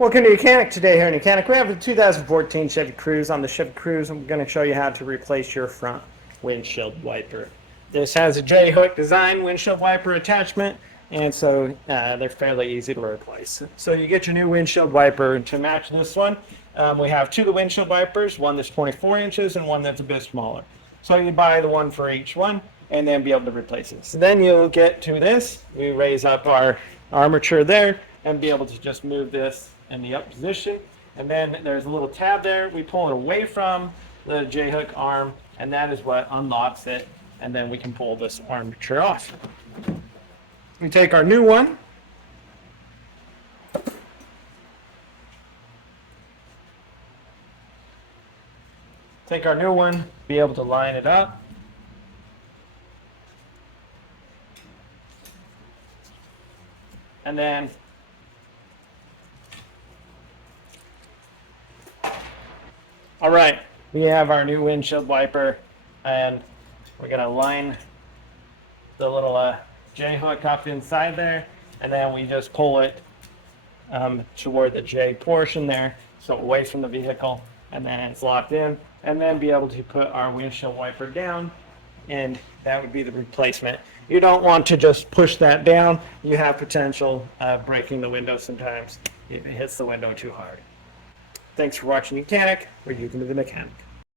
Welcome to YOUCANIC. Today here in YOUCANIC, we have the 2014 Chevy Cruze. On the Chevy Cruze, I'm going to show you how to replace your front windshield wiper. This has a J-hook design windshield wiper attachment, and so they're fairly easy to replace. So you get your new windshield wiper to match this one. We have two of the windshield wipers, one that's 24 inches and one that's a bit smaller. So you buy the one for each one and then be able to replace it. So then you'll get to this. We raise up our armature there and be able to just move this in the up position. And then there's a little tab there. We pull it away from the J-hook arm, and that is what unlocks it. And then we can pull this armature off. We take our new one. Take our new one, be able to line it up. And then all right, we have our new windshield wiper, and we're going to line the little J-hook up inside there, and then we just pull it toward the J portion there, so away from the vehicle, and then it's locked in, and then be able to put our windshield wiper down, and that would be the replacement. You don't want to just push that down. You have potential of breaking the window sometimes if it hits the window too hard. Thanks for watching YOUCANIC, where you can be the mechanic.